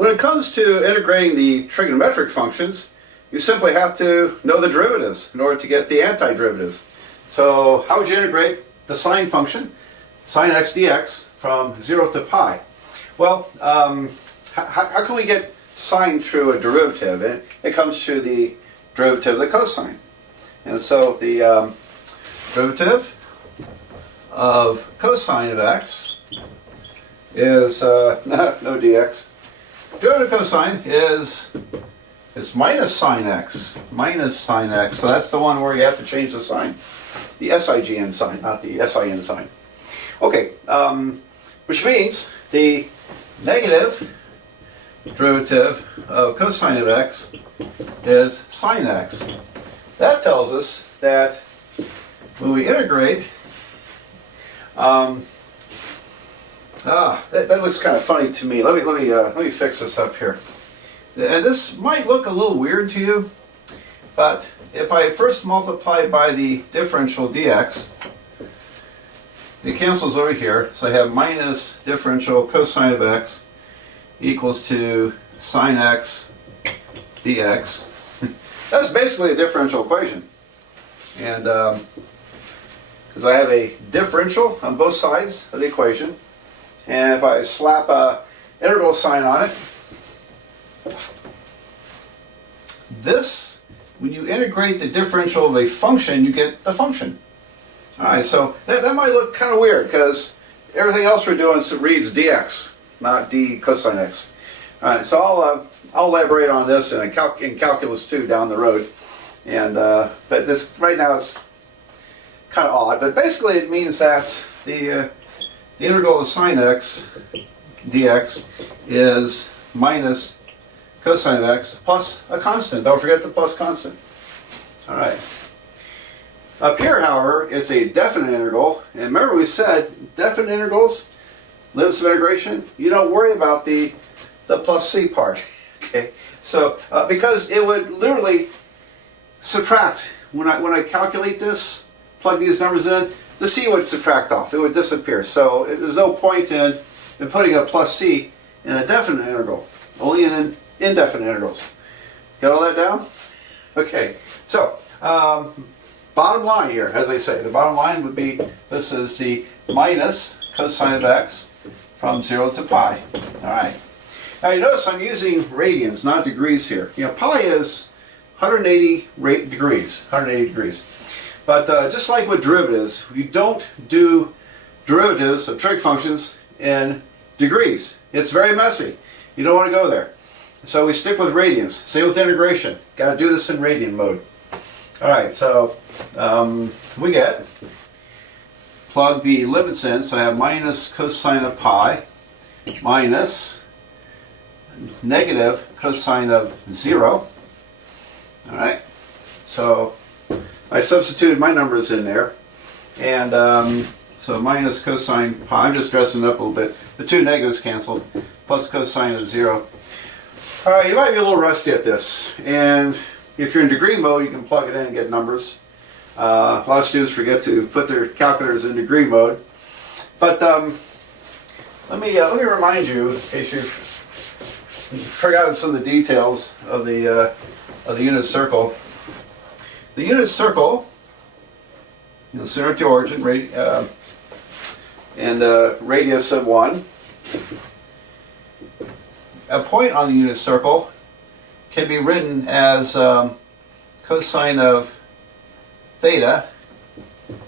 When it comes to integrating the trigonometric functions, you simply have to know the derivatives in order to get the antiderivatives. So how would you integrate the sine function, sine x dx, from 0 to pi? Well, how can we get sine through a derivative? It comes through the derivative of the cosine. And so the derivative of cosine of x is, no dx. Derivative of cosine is minus sine x. Minus sine x. So that's the one where you have to change the sign. The sign sign, not the sin sign. Okay, which means the negative derivative of cosine of x is sine x. That tells us that when we integrate, that looks kind of funny to me. Let me fix this up here. And this might look a little weird to you, but if I first multiply by the differential dx, it cancels over here, so I have minus differential cosine of x equals to sine x dx. That's basically a differential equation. And because I have a differential on both sides of the equation, and if I slap a integral sign on it, this, when you integrate the differential of a function, you get the function. Alright, so that might look kind of weird because everything else we're doing reads dx, not d cosine x. Alright, so I'll elaborate on this in calculus 2 down the road. And but this right now it's kind of odd, but basically it means that the integral of sine x dx is minus cosine of x plus a constant. Don't forget the plus constant. All right. Up here, however, it's a definite integral. And remember we said definite integrals, limits of integration, you don't worry about the plus c part. Okay. So because it would literally subtract when I calculate this, plug these numbers in, the c would subtract off. It would disappear. So there's no point in putting a plus c in a definite integral. Only in indefinite integrals. Got all that down? Okay. So bottom line here, as I say, the bottom line would be this is the minus cosine of x from 0 to pi. All right. Now you notice I'm using radians, not degrees here. You know, pi is 180 degrees. 180 degrees. But just like with derivatives, you don't do derivatives of trig functions in degrees. It's very messy. You don't want to go there. So we stick with radians. Same with integration. Got to do this in radian mode. Alright, so we get, plug the limits in, so I have minus cosine of pi minus negative cosine of 0. Alright, so I substituted my numbers in there, and so minus cosine pi, I'm just dressing it up a little bit, the two negatives canceled, plus cosine of 0. Alright, you might be a little rusty at this, and if you're in degree mode, you can plug it in and get numbers. A lot of students forget to put their calculators in degree mode. But let me remind you, in case you've forgotten some of the details of the unit circle. The unit circle, center to origin, and radius of 1. A point on the unit circle can be written as cosine of theta,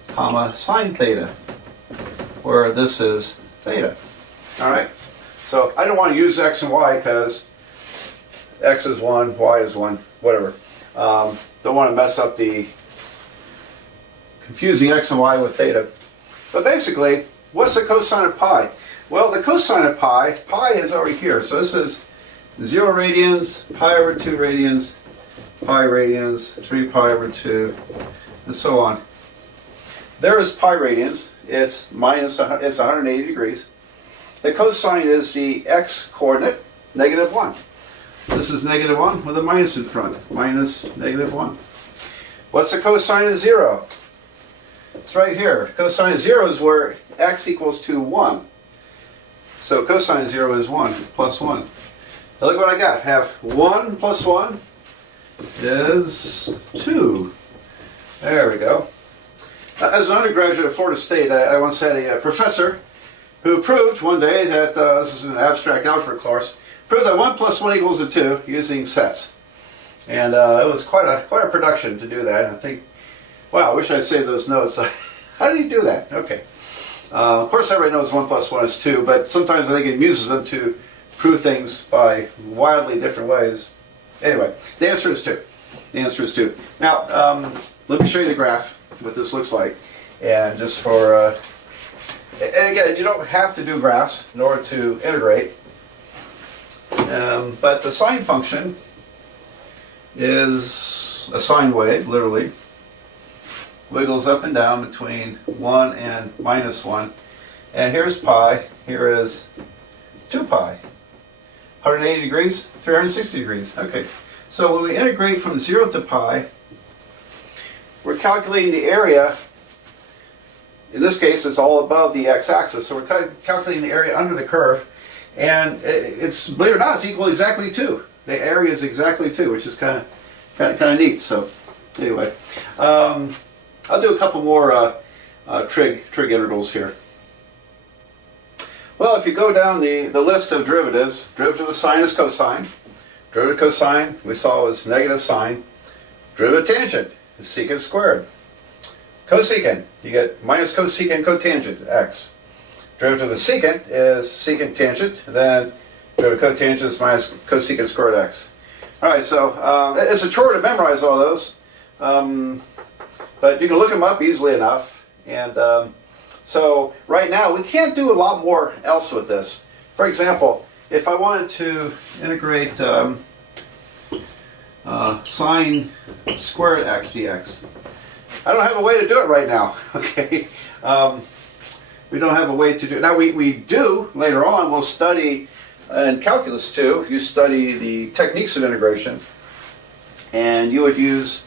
comma, sine theta, where this is theta. Alright? So I don't want to use x and y because x is 1, y is 1, whatever. Don't want to mess up the confusing x and y with theta. But basically, what's the cosine of pi? Well, the cosine of pi is over here. So this is 0 radians, pi over 2 radians, pi radians, 3 pi over 2, and so on. There is pi radians. It's it's 180 degrees. The cosine is the x coordinate, negative 1. This is negative 1 with a minus in front. Minus negative 1. What's the cosine of 0? It's right here. Cosine of 0 is where x equals to 1. So cosine of 0 is 1, plus 1. look what I got. Have 1 plus 1 is 2. There we go. As an undergraduate at Florida State, I once had a professor who proved one day that, this is an abstract algebra course, proved that 1 plus 1 equals 2 using sets. And it was quite a production to do that. I think, wow, I wish I'd saved those notes. How did he do that? Okay. Of course, everybody knows 1 plus 1 is 2, but sometimes I think it amuses them to prove things by wildly different ways. Anyway, the answer is 2. The answer is 2. Now, let me show you the graph, what this looks like. And just for, and again, you don't have to do graphs in order to integrate. But the sine function is a sine wave, literally. Wiggles up and down between 1 and minus 1. And here's pi. Here is 2 pi. 180 degrees, 360 degrees. Okay. So when we integrate from 0 to pi, we're calculating the area. In this case, it's all above the x-axis. So we're calculating the area under the curve. And it's, believe it or not, it's equal exactly 2. The area is exactly 2, which is kind of neat. So anyway, I'll do a couple more trig integrals here. Well, if you go down the list of derivatives, derivative of sine is cosine. Derivative of cosine, we saw was negative sine. Derivative of tangent is secant squared. Cosecant, you get minus cosecant cotangent, x. Derivative of secant is secant tangent, then derivative of cotangent is minus cosecant squared x. Alright, so it's a chore to memorize all those, but you can look them up easily enough. And so right now we can't do a lot more else with this. For example, if I wanted to integrate sine squared x dx, I don't have a way to do it right now. Okay, we don't have a way to do it. Now we do later on. We'll study in Calculus 2. You study the techniques of integration, and you would use,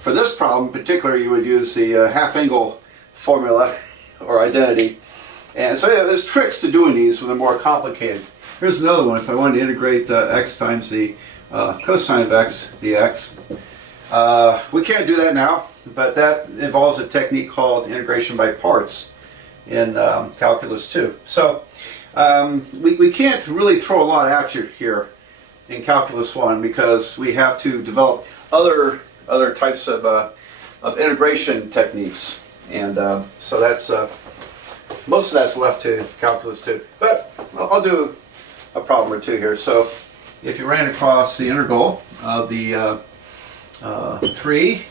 for this problem in particular, you would use the half-angle formula or identity. And so yeah, there's tricks to doing these when they're more complicated. Here's another one. If I wanted to integrate x times the cosine of x dx, we can't do that now, but that involves a technique called integration by parts in Calculus 2. So we can't really throw a lot at you here in Calculus 1 because we have to develop other types of integration techniques, and so that's most of that's left to Calculus 2. But I'll do a problem or two here. So if you ran across the integral of the 3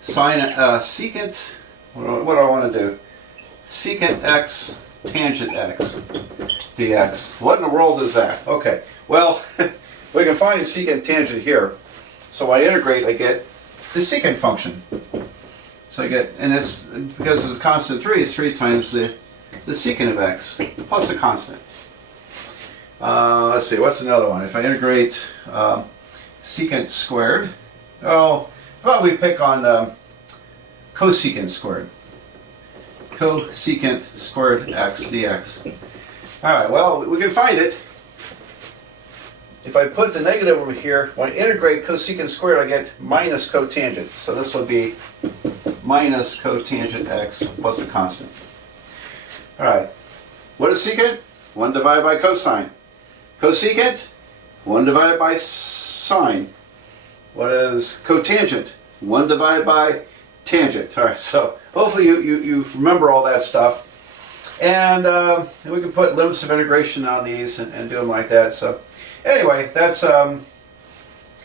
sine secant, what do I want to do? Secant x tangent x dx. What in the world is that? Okay, well, we can find the secant tangent here. So when I integrate, I get the secant function. So I get, and it's because it's constant 3, it's 3 times the secant of x plus a constant. Let's see, what's another one? If I integrate secant squared, oh, how about we pick on cosecant squared? Cosecant squared x dx. Alright, well, we can find it. If I put the negative over here, when I integrate cosecant squared, I get minus cotangent. So this will be minus cotangent x plus a constant. Alright, what is secant? 1 divided by cosine. Cosecant? 1 divided by sine. What is cotangent? 1 divided by tangent. Alright, so hopefully you remember all that stuff. And we can put limits of integration on these and do them like that. So anyway, that's kind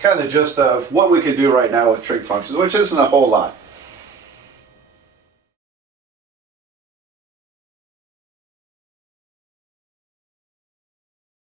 of the gist of what we can do right now with trig functions, which isn't a whole lot.